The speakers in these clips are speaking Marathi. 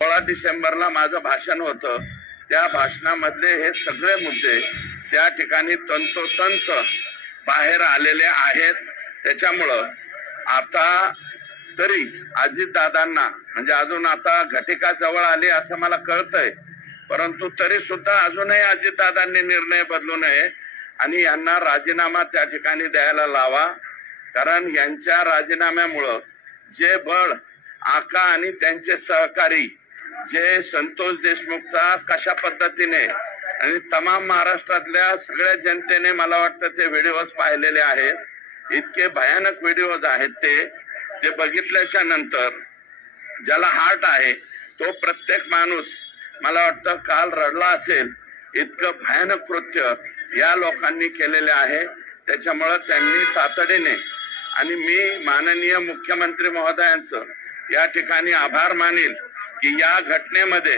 16 डिसेंबरला माझं भाषण होतं. त्या भाषणामधले हे सगळे मुद्दे त्या ठिकाणी तंतोतंत बाहेर आलेले आहेत. त्याच्यामुळं आता तरी अजितदादांना म्हणजे अजून आता घटिका जवळ आली असं मला कळतंय, परंतु तरी सुद्धा अजूनही अजितदादांनी निर्णय बदलू नये आणि यांना राजीनामा त्या ठिकाणी द्यायला लावा. कारण यांच्या राजीनाम्यामुळं जे बळ आका आणि त्यांचे सहकारी जे संतोष देशमुखचा कशा पद्धतीने आणि तमाम महाराष्ट्रातल्या सगळ्या जनतेने मला वाटतं ते व्हिडिओज पाहिलेले आहेत. इतके भयानक व्हिडिओज आहेत ते बघितल्याच्या नंतर ज्याला हार्ट आहे तो प्रत्येक माणूस मला वाटतं काल रडला असेल. इतकं भयानक कृत्य या लोकांनी केलेले आहे. त्याच्यामुळे त्यांनी तातडीने आणि मी माननीय मुख्यमंत्री महोदयांचं या ठिकाणी आभार मानेल की या घटनेमध्ये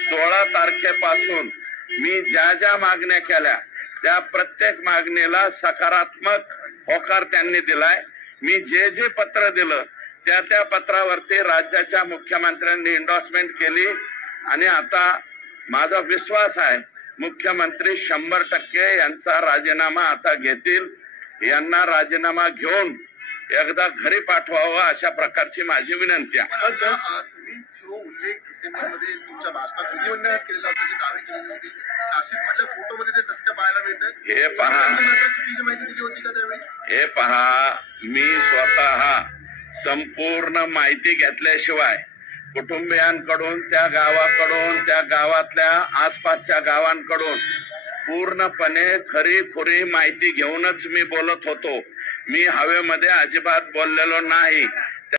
16 तारखेपासून मी ज्या ज्या मागण्या केल्या त्या प्रत्येक मागणीला सकारात्मक होकार त्यांनी दिलाय. मी जे जे पत्र दिलं त्या पत्रावरती राज्याच्या मुख्यमंत्र्यांनी एंडोर्समेंट केली आणि आता माझा विश्वास आहे मुख्यमंत्री 100% यांचा राजीनामा आता घेतील. यांना राजीनामा घेऊन एकदा घरी पाठवावं अशा प्रकारची माझी विनंती आहे. तुम्ही जो उल्लेख डिसेंबरमध्ये तुमच्या भाषणात विधिमंडळात केलेला होता, जी दावे केलेली होती, चार्जशीट मधल्या फोटोमध्ये ते सत्य पाहायला मिळतं. हे पहा, चुकीची माहिती दिली होती का त्यावेळी? हे पहा, मी स्वतः संपूर्ण माहिती घेतल्याशिवाय कुटुंबियांकडून त्या गावाकडून त्या गावातल्या आसपासच्या गावांकडून पूर्णपणे खरी माहिती घेऊनच मी बोलत होतो. मी हवेमध्ये अजिबात बोललेलो नाही.